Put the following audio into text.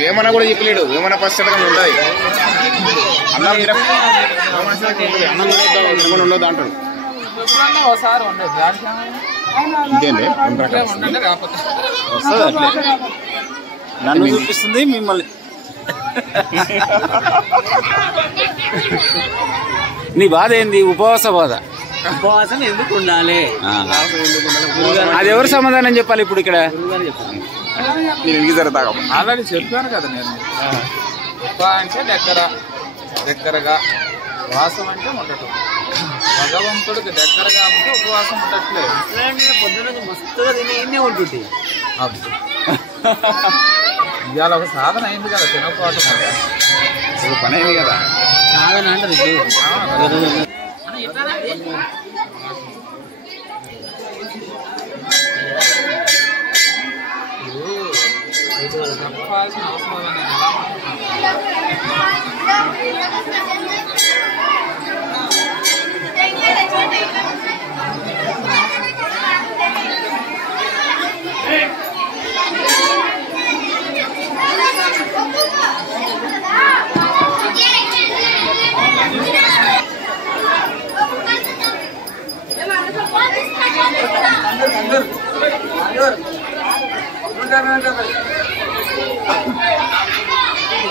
వేమన కూడా చెప్పలేడు. వేమన ఫస్ట్ ఉంటుంది అన్నం ఉండదు అంటాడు. ఇంకేంది వస్తుంది అట్లే నన్ను చూపిస్తుంది మిమ్మల్ని. నీ బాధ ఏంది? ఉపవాస బాధ. ఉపవాసం ఎందుకు ఉండాలి? అది ఎవరు సమాధానం చెప్పాలి ఇప్పుడు ఇక్కడ? నేను జరుగుతాగా ఆల్రెడీ చెప్పాను కదా నేను. ఉప అంటే దగ్గరగా, వాసం అంటే ఉండటం. భగవంతుడికి దగ్గరగా ఉంటే ఉపవాసం ఉండట్లేదు. పొద్దున మస్తుగా తినే ఉంటుంది. ఇవాళ ఒక సాధన అయింది కదా తినకపోవటం. ఒక పని అయింది కదా సాధన అంటారు. చెప్పాల్సిన అవసరం నేను ఎలా